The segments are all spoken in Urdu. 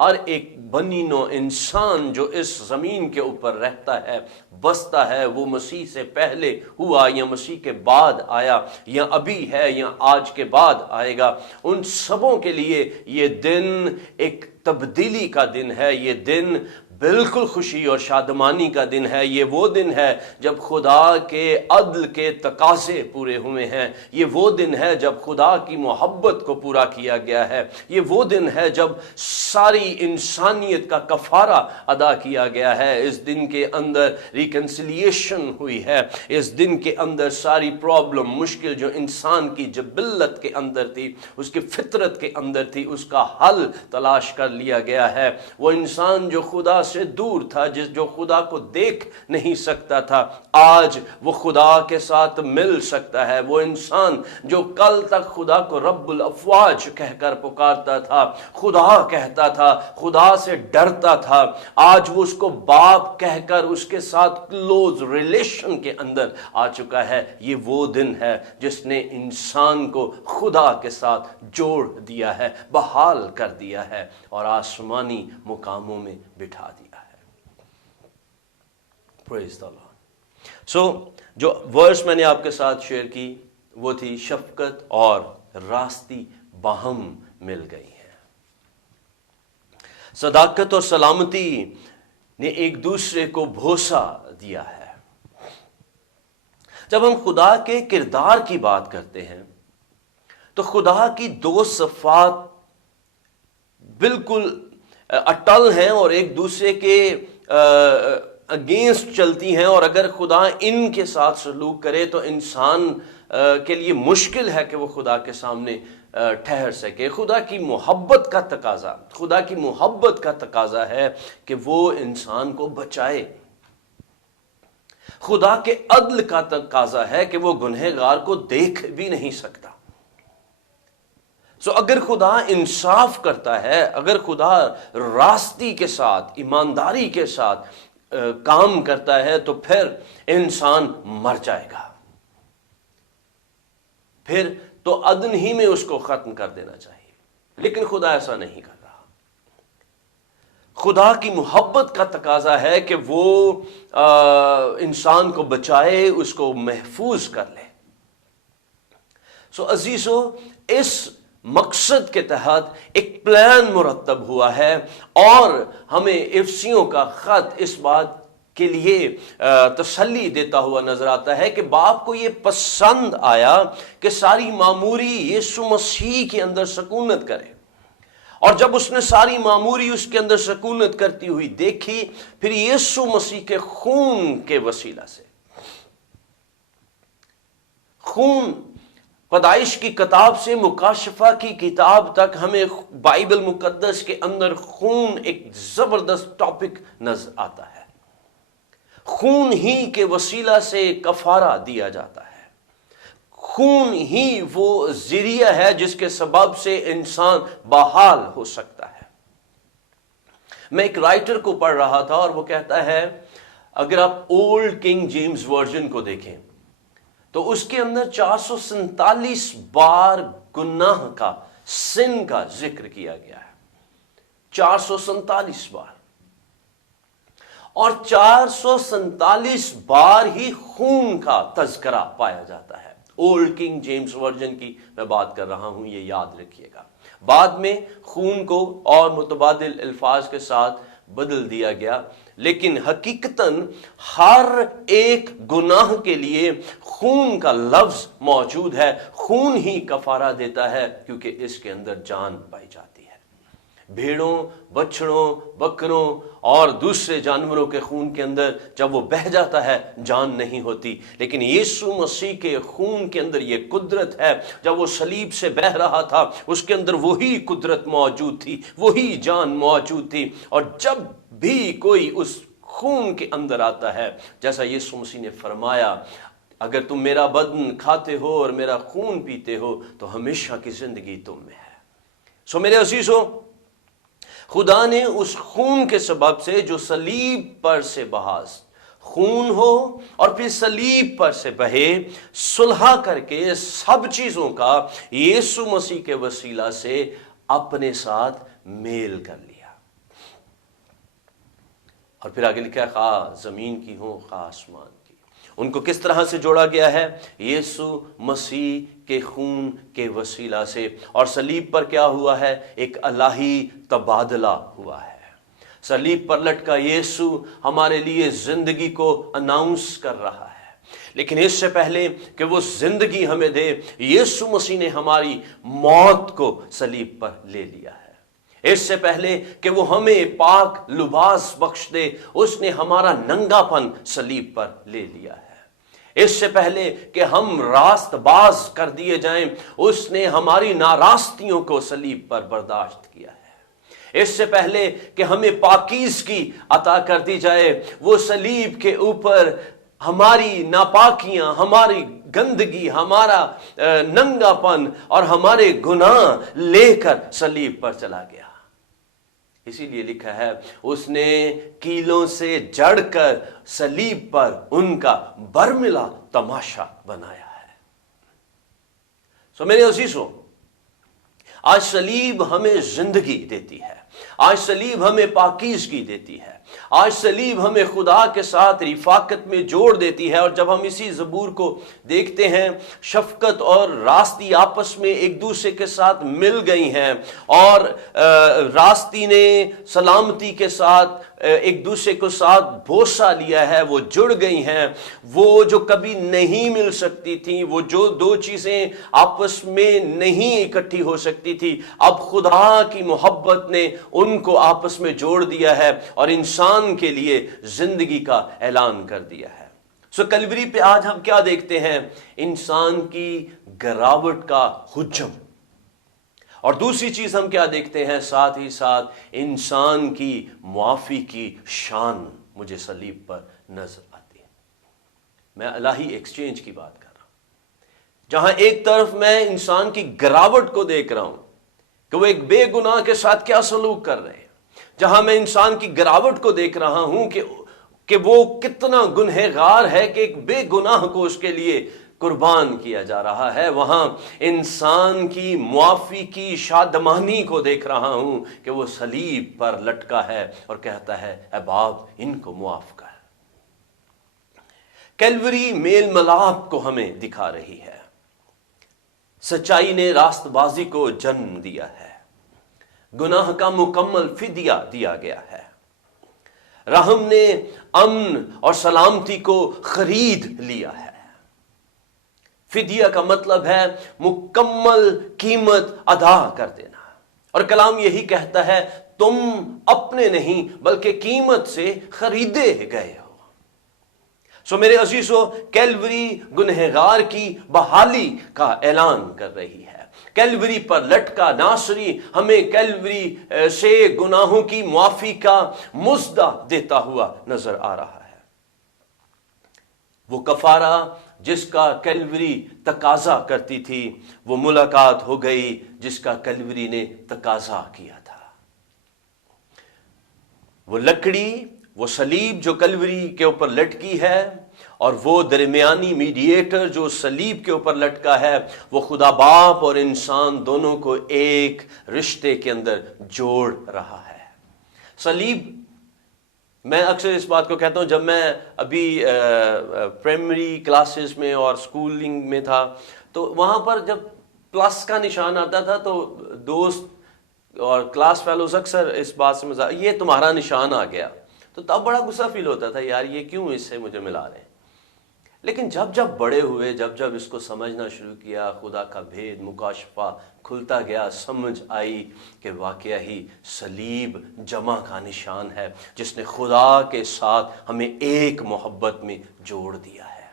ہر ایک بنی نوع انسان جو اس زمین کے اوپر رہتا ہے، بستا ہے، وہ مسیح سے پہلے ہوا یا مسیح کے بعد آیا یا ابھی ہے یا آج کے بعد آئے گا، ان سبوں کے لیے یہ دن ایک تبدیلی کا دن ہے۔ یہ دن بالکل خوشی اور شادمانی کا دن ہے۔ یہ وہ دن ہے جب خدا کے عدل کے تقاضے پورے ہوئے ہیں۔ یہ وہ دن ہے جب خدا کی محبت کو پورا کیا گیا ہے۔ یہ وہ دن ہے جب ساری انسانیت کا کفارہ ادا کیا گیا ہے۔ اس دن کے اندر ریکنسیلیشن ہوئی ہے۔ اس دن کے اندر ساری پرابلم، مشکل جو انسان کی جبلت کے اندر تھی، اس کی فطرت کے اندر تھی، اس کا حل تلاش کر لیا گیا ہے۔ وہ انسان جو خدا سے دور تھا، جو خدا کو دیکھ نہیں سکتا تھا، آج وہ خدا کے ساتھ مل سکتا ہے۔ وہ انسان جو کل تک خدا کو رب الافواج کہہ کر پکارتا تھا، خدا کہتا تھا، خدا سے ڈرتا تھا، آج وہ اس کو باپ کہہ کر اس کے ساتھ کلوز ریلیشن کے اندر آ چکا ہے۔ یہ وہ دن ہے جس نے انسان کو خدا کے ساتھ جوڑ دیا ہے، بحال کر دیا ہے اور آسمانی مقاموں میں بٹھا دیا ہے۔ پریز دی لارڈ۔ سو جو ورس میں نے آپ کے ساتھ شیئر کی وہ تھی شفقت اور راستی باہم مل گئی ہیں۔ صداقت اور سلامتی نے ایک دوسرے کو بھروسہ دیا ہے۔ جب ہم خدا کے کردار کی بات کرتے ہیں تو خدا کی دو صفات بالکل اٹل ہیں اور ایک دوسرے کے اگینسٹ چلتی ہیں، اور اگر خدا ان کے ساتھ سلوک کرے تو انسان کے لیے مشکل ہے کہ وہ خدا کے سامنے ٹھہر سکے۔ خدا کی محبت کا تقاضا، خدا کی محبت کا تقاضا ہے کہ وہ انسان کو بچائے۔ خدا کے عدل کا تقاضا ہے کہ وہ گنہگار کو دیکھ بھی نہیں سکتا۔ سو اگر خدا انصاف کرتا ہے، اگر خدا راستی کے ساتھ، ایمانداری کے ساتھ کام کرتا ہے تو پھر انسان مر جائے گا، پھر تو عدن ہی میں اس کو ختم کر دینا چاہیے، لیکن خدا ایسا نہیں کر رہا۔ خدا کی محبت کا تقاضا ہے کہ وہ انسان کو بچائے، اس کو محفوظ کر لے۔ سو عزیزو، اس مقصد کے تحت ایک پلان مرتب ہوا ہے، اور ہمیں افسیوں کا خط اس بات کے لیے تسلی دیتا ہوا نظر آتا ہے کہ باپ کو یہ پسند آیا کہ ساری معموری یسوع مسیح کے اندر سکونت کرے، اور جب اس نے ساری معموری اس کے اندر سکونت کرتی ہوئی دیکھی، پھر یسوع مسیح کے خون کے وسیلہ سے، خون پیدائش کی کتاب سے مکاشفہ کی کتاب تک ہمیں بائبل مقدس کے اندر خون ایک زبردست ٹاپک نظر آتا ہے۔ خون ہی کے وسیلہ سے کفارہ دیا جاتا ہے۔ خون ہی وہ ذریعہ ہے جس کے سبب سے انسان بحال ہو سکتا ہے۔ میں ایک رائٹر کو پڑھ رہا تھا اور وہ کہتا ہے، اگر آپ اولڈ کنگ جیمز ورژن کو دیکھیں تو اس کے اندر 447 بار گناہ کا، سن کا ذکر کیا گیا ہے، 447 بار، اور 447 بار ہی خون کا تذکرہ پایا جاتا ہے۔ اولڈ کنگ جیمز ورژن کی میں بات کر رہا ہوں، یہ یاد رکھیے گا۔ بعد میں خون کو اور متبادل الفاظ کے ساتھ بدل دیا گیا، لیکن حقیقتاً ہر ایک گناہ کے لیے خون کا لفظ موجود ہے۔ خون ہی کفارہ دیتا ہے کیونکہ اس کے اندر جان پائی جاتی ہے۔ بھیڑوں، بچڑوں، بکروں اور دوسرے جانوروں کے خون کے اندر جب وہ بہہ جاتا ہے جان نہیں ہوتی، لیکن یسوع مسیح کے خون کے اندر یہ قدرت ہے۔ جب وہ صلیب سے بہہ رہا تھا اس کے اندر وہی قدرت موجود تھی، وہی جان موجود تھی، اور جب بھی کوئی اس خون کے اندر آتا ہے، جیسا یسوع مسیح نے فرمایا، اگر تم میرا بدن کھاتے ہو اور میرا خون پیتے ہو تو ہمیشہ کی زندگی تم میں ہے۔ سو میرے عزیزو، خدا نے اس خون کے سبب سے جو صلیب پر سے بہا، خون ہو اور پھر صلیب پر سے بہے، صلح کر کے سب چیزوں کا یسوع مسیح کے وسیلہ سے اپنے ساتھ میل کر لیا۔ اور پھر آگے لکھا ہے خواہ زمین کی ہو خواہ آسمان کی۔ ان کو کس طرح سے جوڑا گیا ہے؟ یسوع مسیح کے خون کے وسیلہ سے۔ اور صلیب پر کیا ہوا ہے؟ ایک الہی تبادلہ ہوا ہے۔ صلیب پر لٹکا یسوع ہمارے لیے زندگی کو اناؤنس کر رہا ہے، لیکن اس سے پہلے کہ وہ زندگی ہمیں دے، یسوع مسیح نے ہماری موت کو صلیب پر لے لیا ہے۔ اس سے پہلے کہ وہ ہمیں پاک لباس بخش دے، اس نے ہمارا ننگا پن صلیب پر لے لیا ہے۔ اس سے پہلے کہ ہم راست باز کر دیے جائیں، اس نے ہماری ناراستیوں کو صلیب پر برداشت کیا ہے۔ اس سے پہلے کہ ہمیں پاکیزگی عطا کر دی جائے، وہ صلیب کے اوپر ہماری ناپاکیاں، ہماری گندگی، ہمارا ننگا پن اور ہمارے گناہ لے کر صلیب پر چلا گیا۔ اسی لیے لکھا ہے اس نے کیلوں سے جڑ کر صلیب پر ان کا برملا تماشا بنایا ہے۔ میرے عزیزوں، آج صلیب ہمیں زندگی دیتی ہے، آج صلیب ہمیں پاکیزگی دیتی ہے، آج صلیب ہمیں خدا کے ساتھ رفاقت میں جوڑ دیتی ہے۔ اور جب ہم اسی زبور کو دیکھتے ہیں، شفقت اور راستی آپس میں ایک دوسرے کے ساتھ مل گئی ہیں، اور راستی نے سلامتی کے ساتھ ایک دوسرے کو ساتھ بوسہ لیا ہے، وہ جڑ گئی ہیں۔ وہ جو کبھی نہیں مل سکتی تھیں، وہ جو دو چیزیں آپس میں نہیں اکٹھی ہو سکتی تھی، اب خدا کی محبت نے ان کو آپس میں جوڑ دیا ہے اور انسان کے لیے زندگی کا اعلان کر دیا ہے۔ کلوری پہ آج ہم کیا دیکھتے ہیں؟ انسان کی گراوٹ کا حجم، اور دوسری چیز ہم کیا دیکھتے ہیں؟ ساتھ ہی ساتھ انسان کی معافی کی شان مجھے صلیب پر نظر آتی ہے۔ میں الہی ایکسچینج کی بات کر رہا ہوں، جہاں ایک طرف میں انسان کی گراوٹ کو دیکھ رہا ہوں کہ وہ ایک بے گناہ کے ساتھ کیا سلوک کر رہے ہیں، جہاں میں انسان کی گراوٹ کو دیکھ رہا ہوں کہ وہ کتنا گنہگار ہے کہ ایک بے گناہ کو اس کے لیے قربان کیا جا رہا ہے، وہاں انسان کی معافی کی شادمانی کو دیکھ رہا ہوں کہ وہ صلیب پر لٹکا ہے اور کہتا ہے اے باپ ان کو معاف کر۔ کیلوری میل ملاپ کو ہمیں دکھا رہی ہے۔ سچائی نے راست بازی کو جنم دیا ہے، گناہ کا مکمل فدیہ دیا گیا ہے، رحم نے امن اور سلامتی کو خرید لیا ہے۔ فدیہ کا مطلب ہے مکمل قیمت ادا کر دینا، اور کلام یہی کہتا ہے تم اپنے نہیں بلکہ قیمت سے خریدے گئے ہو۔ میرے عزیزو، کیلوری گنہگار کی بحالی کا اعلان کر رہی ہے۔ کیلوری پر لٹکا ناصری ہمیں کیلوری سے گناہوں کی معافی کا مژدہ دیتا ہوا نظر آ رہا ہے۔ وہ کفارہ جس کا کیلوری تقاضا کرتی تھی، وہ ملاقات ہو گئی جس کا کیلوری نے تقاضا کیا تھا۔ وہ لکڑی، وہ صلیب جو کیلوری کے اوپر لٹکی ہے، اور وہ درمیانی میڈییٹر جو صلیب کے اوپر لٹکا ہے، وہ خدا باپ اور انسان دونوں کو ایک رشتے کے اندر جوڑ رہا ہے۔ صلیب، میں اکثر اس بات کو کہتا ہوں، جب میں ابھی پرائمری کلاسز میں اور سکولنگ میں تھا تو وہاں پر جب پلس کا نشان آتا تھا تو دوست اور کلاس فیلوز اکثر اس بات سے مزاح، یہ تمہارا نشان آ گیا، تو تب بڑا غصہ فیل ہوتا تھا، یار یہ کیوں اس سے مجھے ملا رہے ہیں۔ لیکن جب بڑے ہوئے، جب اس کو سمجھنا شروع کیا، خدا کا بھید مکاشفہ کھلتا گیا، سمجھ آئی کہ واقعہ ہی صلیب جمع کا نشان ہے جس نے خدا کے ساتھ ہمیں ایک محبت میں جوڑ دیا ہے۔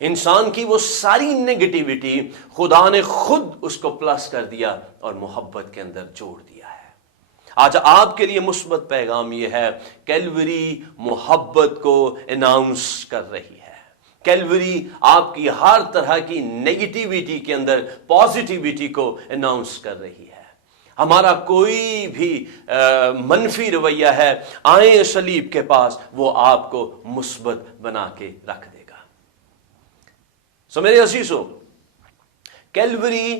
انسان کی وہ ساری نیگیٹیوٹی خدا نے خود اس کو پلس کر دیا اور محبت کے اندر جوڑ دیا ہے۔ آج آپ کے لیے مثبت پیغام یہ ہے، کیلوری محبت کو اناؤنس کر رہی ہے۔ کیلوری آپ کی ہر طرح کی نیگیٹیوٹی کے اندر پازیٹیوٹی کو اناؤنس کر رہی ہے۔ ہمارا کوئی بھی منفی رویہ ہے، آئیں صلیب کے پاس، وہ آپ کو مثبت بنا کے رکھ دے گا۔ میرے عزیزو، کیلوری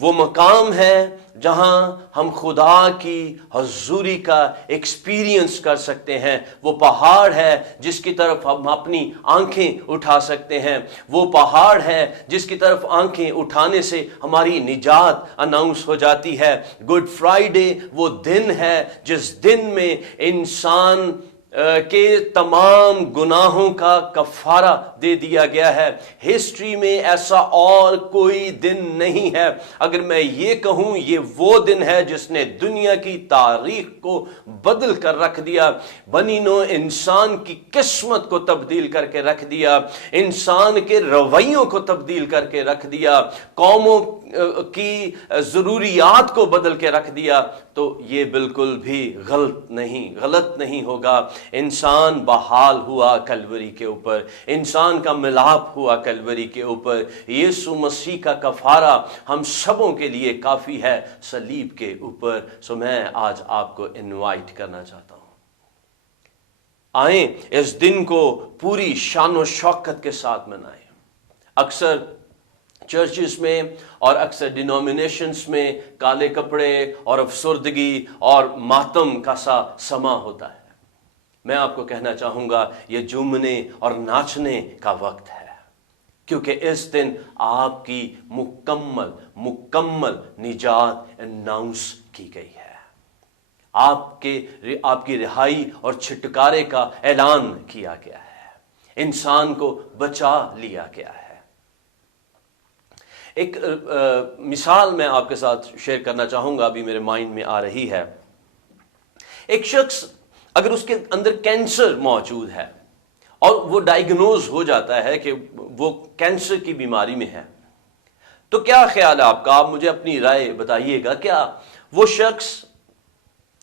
وہ مقام ہے جہاں ہم خدا کی حضوری کا ایکسپیرینس کر سکتے ہیں، وہ پہاڑ ہے جس کی طرف ہم اپنی آنکھیں اٹھا سکتے ہیں، وہ پہاڑ ہے جس کی طرف آنکھیں اٹھانے سے ہماری نجات اناؤنس ہو جاتی ہے۔ گڈ فرائیڈے وہ دن ہے جس دن میں انسان کے تمام گناہوں کا کفارہ دے دیا گیا ہے۔ ہسٹری میں ایسا اور کوئی دن نہیں ہے۔ اگر میں یہ کہوں یہ وہ دن ہے جس نے دنیا کی تاریخ کو بدل کر رکھ دیا، بنی نوع انسان کی قسمت کو تبدیل کر کے رکھ دیا، انسان کے رویوں کو تبدیل کر کے رکھ دیا، قوموں کی ضروریات کو بدل کے رکھ دیا، تو یہ بالکل بھی غلط نہیں ہوگا۔ انسان بحال ہوا کلوری کے اوپر، انسان کا ملاپ ہوا کلوری کے اوپر، یسوع مسیح کا کفارہ ہم سبوں کے لیے کافی ہے صلیب کے اوپر۔ سو میں آج آپ کو انوائٹ کرنا چاہتا ہوں، آئیں اس دن کو پوری شان و شوکت کے ساتھ منائیں۔ اکثر چرچز میں اور اکثر ڈینومینیشنز میں کالے کپڑے اور افسردگی اور ماتم کا سا سما ہوتا ہے۔ میں آپ کو کہنا چاہوں گا یہ جھومنے اور ناچنے کا وقت ہے، کیونکہ اس دن آپ کی مکمل نجات اناؤنس کی گئی ہے۔ آپ کی رہائی اور چھٹکارے کا اعلان کیا گیا ہے، انسان کو بچا لیا گیا ہے۔ ایک مثال میں آپ کے ساتھ شیئر کرنا چاہوں گا، ابھی میرے مائنڈ میں آ رہی ہے۔ ایک شخص اگر اس کے اندر کینسر موجود ہے اور وہ ڈائیگنوز ہو جاتا ہے کہ وہ کینسر کی بیماری میں ہے، تو کیا خیال ہے آپ کا؟ آپ مجھے اپنی رائے بتائیے گا۔ کیا وہ شخص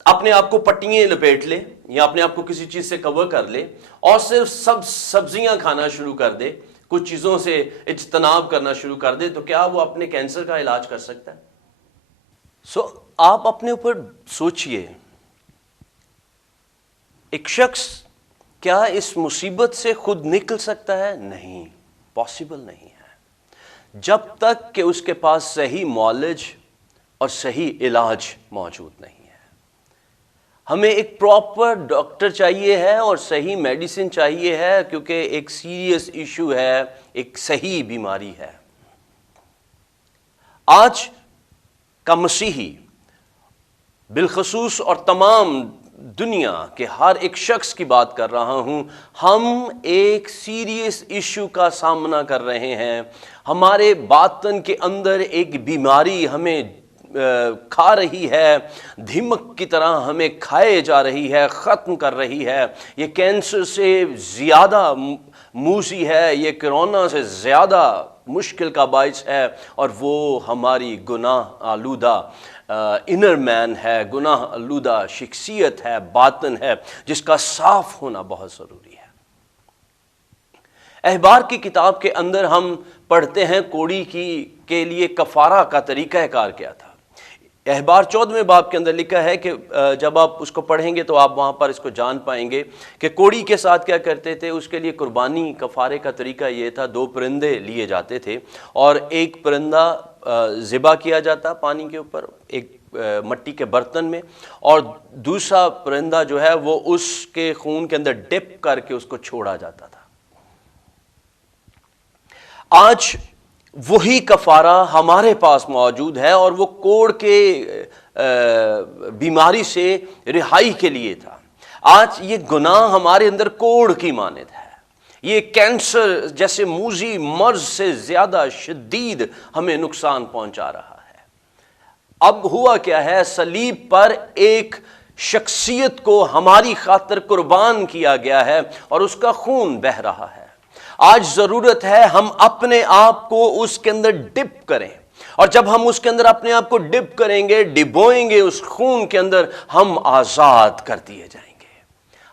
اپنے آپ کو پٹیاں لپیٹ لے یا اپنے آپ کو کسی چیز سے کور کر لے اور صرف سبزیاں کھانا شروع کر دے، کچھ چیزوں سے اجتناب کرنا شروع کر دے، تو کیا وہ اپنے کینسر کا علاج کر سکتا ہے؟ آپ اپنے اوپر سوچئے، ایک شخص کیا اس مصیبت سے خود نکل سکتا ہے؟ نہیں، پاسبل نہیں ہے، جب تک کہ اس کے پاس صحیح معالج اور صحیح علاج موجود نہیں ہے۔ ہمیں ایک پراپر ڈاکٹر چاہیے ہے اور صحیح میڈیسن چاہیے ہے، کیونکہ ایک سیریس ایشو ہے، ایک صحیح بیماری ہے۔ آج کا مسیحی بالخصوص اور تمام دنیا کے ہر ایک شخص کی بات کر رہا ہوں، ہم ایک سیریس ایشو کا سامنا کر رہے ہیں۔ ہمارے باطن کے اندر ایک بیماری ہمیں کھا رہی ہے، دھمک کی طرح ہمیں کھائے جا رہی ہے، ختم کر رہی ہے۔ یہ کینسر سے زیادہ موذی ہے، یہ کرونا سے زیادہ مشکل کا باعث ہے، اور وہ ہماری گناہ آلودہ انر مین ہے، گناہ آلودہ شخصیت ہے، باطن ہے، جس کا صاف ہونا بہت ضروری ہے۔ احبار کی کتاب کے اندر ہم پڑھتے ہیں کوڑی کے لیے کفارہ کا طریقہ کار کیا تھا۔ احبار 14ویں باب کے اندر لکھا ہے کہ جب آپ اس کو پڑھیں گے تو آپ وہاں پر اس کو جان پائیں گے کہ کوڑی کے ساتھ کیا کرتے تھے۔ اس کے لیے قربانی کفارے کا طریقہ یہ تھا، 2 پرندے لیے جاتے تھے اور ایک پرندہ ذبح کیا جاتا پانی کے اوپر ایک مٹی کے برتن میں، اور دوسرا پرندہ جو ہے وہ اس کے خون کے اندر ڈپ کر کے اس کو چھوڑا جاتا تھا۔ آج وہی کفارہ ہمارے پاس موجود ہے، اور وہ کوڑ کے بیماری سے رہائی کے لیے تھا۔ آج یہ گناہ ہمارے اندر کوڑ کی مانند ہے، یہ کینسر جیسے موذی مرض سے زیادہ شدید ہمیں نقصان پہنچا رہا ہے۔ اب ہوا کیا ہے، صلیب پر ایک شخصیت کو ہماری خاطر قربان کیا گیا ہے اور اس کا خون بہہ رہا ہے۔ آج ضرورت ہے ہم اپنے آپ کو اس کے اندر ڈپ کریں، اور جب ہم اس کے اندر اپنے آپ کو ڈپ کریں گے، ڈبوئیں گے اس خون کے اندر، ہم آزاد کر دیے جائیں گے،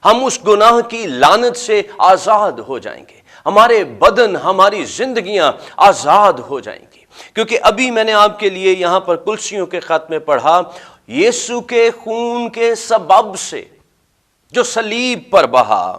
ہم اس گناہ کی لعنت سے آزاد ہو جائیں گے، ہمارے بدن، ہماری زندگیاں آزاد ہو جائیں گی۔ کیونکہ ابھی میں نے آپ کے لیے یہاں پر کلسیوں کے خط میں پڑھا، یسوع کے خون کے سبب سے جو صلیب پر بہا،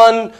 1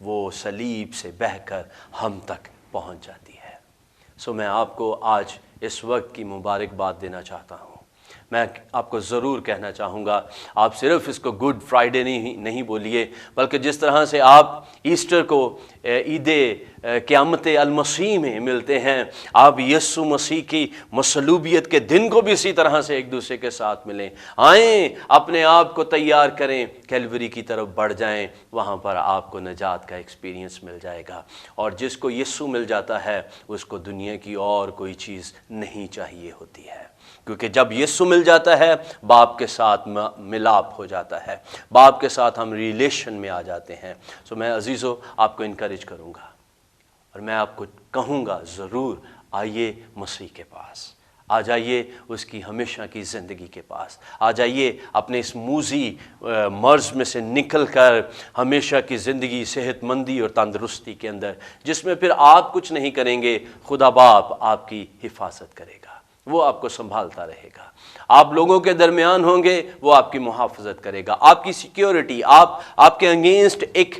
وہ صلیب سے بہہ کر ہم تک پہنچ جاتی ہے۔ سو میں آپ کو آج اس وقت کی مبارکباد دینا چاہتا ہوں۔ میں آپ کو ضرور کہنا چاہوں گا، آپ صرف اس کو گڈ فرائیڈے نہیں بولیے، بلکہ جس طرح سے آپ ایسٹر کو عید قیامت المسیح میں ملتے ہیں، آپ یسوع مسیح کی مصلوبیت کے دن کو بھی اسی طرح سے ایک دوسرے کے ساتھ ملیں۔ آئیں، اپنے آپ کو تیار کریں، کیلوری کی طرف بڑھ جائیں، وہاں پر آپ کو نجات کا ایکسپیرینس مل جائے گا۔ اور جس کو یسوع مل جاتا ہے اس کو دنیا کی اور کوئی چیز نہیں چاہیے ہوتی ہے، کیونکہ جب یسوع مل جاتا ہے باپ کے ساتھ ملاپ ہو جاتا ہے، باپ کے ساتھ ہم ریلیشن میں آ جاتے ہیں۔ سو میں عزیزو آپ کو انکریج کروں گا اور میں آپ کو کہوں گا ضرور آئیے مسیح کے پاس، آ جائیے اس کی ہمیشہ کی زندگی کے پاس، آ جائیے اپنے اس موذی مرض میں سے نکل کر ہمیشہ کی زندگی، صحت مندی اور تندرستی کے اندر، جس میں پھر آپ کچھ نہیں کریں گے، خدا باپ آپ کی حفاظت کرے گا، وہ آپ کو سنبھالتا رہے گا، آپ لوگوں کے درمیان ہوں گے، وہ آپ کی محافظت کرے گا، آپ کی سیکیورٹی، آپ کے اگینسٹ ایک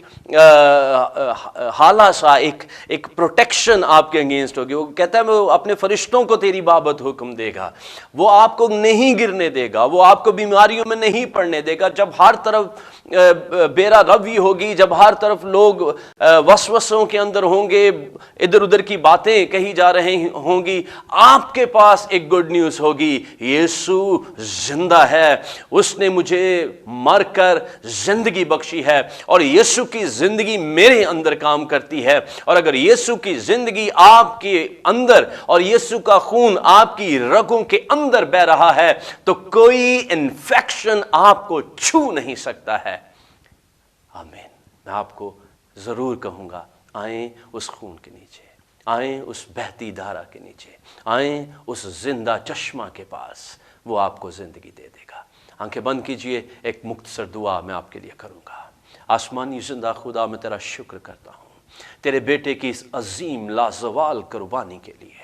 حالہ سا ایک پروٹیکشن آپ کے اگینسٹ ہوگی۔ وہ کہتا ہے وہ اپنے فرشتوں کو تیری بابت حکم دے گا، وہ آپ کو نہیں گرنے دے گا، وہ آپ کو بیماریوں میں نہیں پڑنے دے گا۔ جب ہر طرف بیرا روی ہوگی، جب ہر طرف لوگ وسوسوں کے اندر ہوں گے، ادھر ادھر کی باتیں کہی جا رہی ہوں گی، آپ کے پاس ایک گڈ نیوز ہوگی، یسوع زندہ ہے، اس نے مجھے مر کر زندگی بخشی ہے اور یسوع کی زندگی میرے اندر کام کرتی ہے، اور اگر یسوع کی زندگی آپ کے اندر اور یسوع کا خون آپ کی رگوں کے اندر بہ رہا ہے تو کوئی انفیکشن آپ کو چھو نہیں سکتا ہے۔ آمین۔ میں آپ کو ضرور کہوں گا، آئیں اس خون کے نیچے، آئیں اس بہتی دھارا کے نیچے، آئیں اس زندہ چشمہ کے پاس، وہ آپ کو زندگی دے دے گا۔ آنکھیں بند کیجئے، ایک مختصر دعا میں آپ کے لیے کروں گا۔ آسمانی زندہ خدا، میں تیرا شکر کرتا ہوں تیرے بیٹے کی اس عظیم لازوال قربانی کے لیے،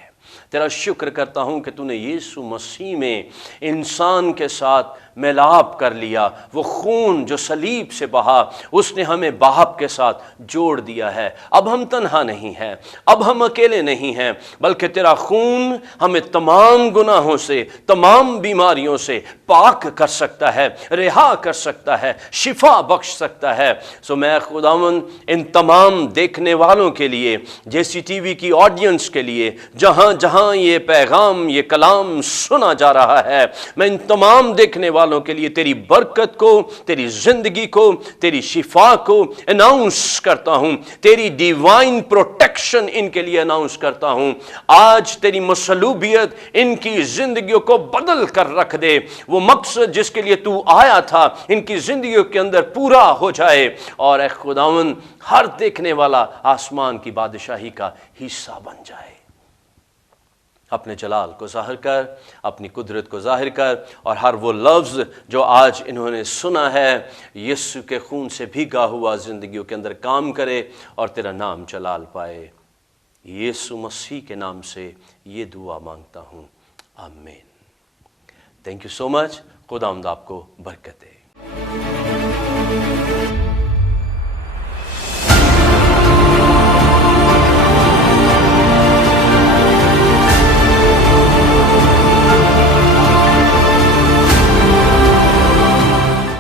تیرا شکر کرتا ہوں کہ تو نے یسوع مسیح میں انسان کے ساتھ ملاپ کر لیا، وہ خون جو صلیب سے بہا اس نے ہمیں باپ کے ساتھ جوڑ دیا ہے۔ اب ہم تنہا نہیں ہیں، اب ہم اکیلے نہیں ہیں، بلکہ تیرا خون ہمیں تمام گناہوں سے، تمام بیماریوں سے پاک کر سکتا ہے، رہا کر سکتا ہے، شفا بخش سکتا ہے۔ سو میں خداوند ان تمام دیکھنے والوں کے لیے، جیسی ٹی وی کی آڈینس کے لیے، جہاں جہاں یہ پیغام، یہ کلام سنا جا رہا ہے، میں ان تمام دیکھنے والوں کے لیے تیری برکت کو، تیری زندگی کو، تیری شفا کو اناؤنس کرتا ہوں، تیری ڈیوائن پروٹیکشن ان کے لیے اناؤنس کرتا ہوں۔ آج تیری مصلوبیت ان کی زندگیوں کو بدل کر رکھ دے، وہ مقصد جس کے لیے تو آیا تھا ان کی زندگیوں کے اندر پورا ہو جائے، اور اے خداوند ہر دیکھنے والا آسمان کی بادشاہی کا حصہ بن جائے۔ اپنے جلال کو ظاہر کر، اپنی قدرت کو ظاہر کر، اور ہر وہ لفظ جو آج انہوں نے سنا ہے یسوع کے خون سے بھیگا ہوا زندگیوں کے اندر کام کرے اور تیرا نام جلال پائے۔ یسوع مسیح کے نام سے یہ دعا مانگتا ہوں، آمین۔ تھینک یو سو مچ۔ خداوند آپ کو برکت دے۔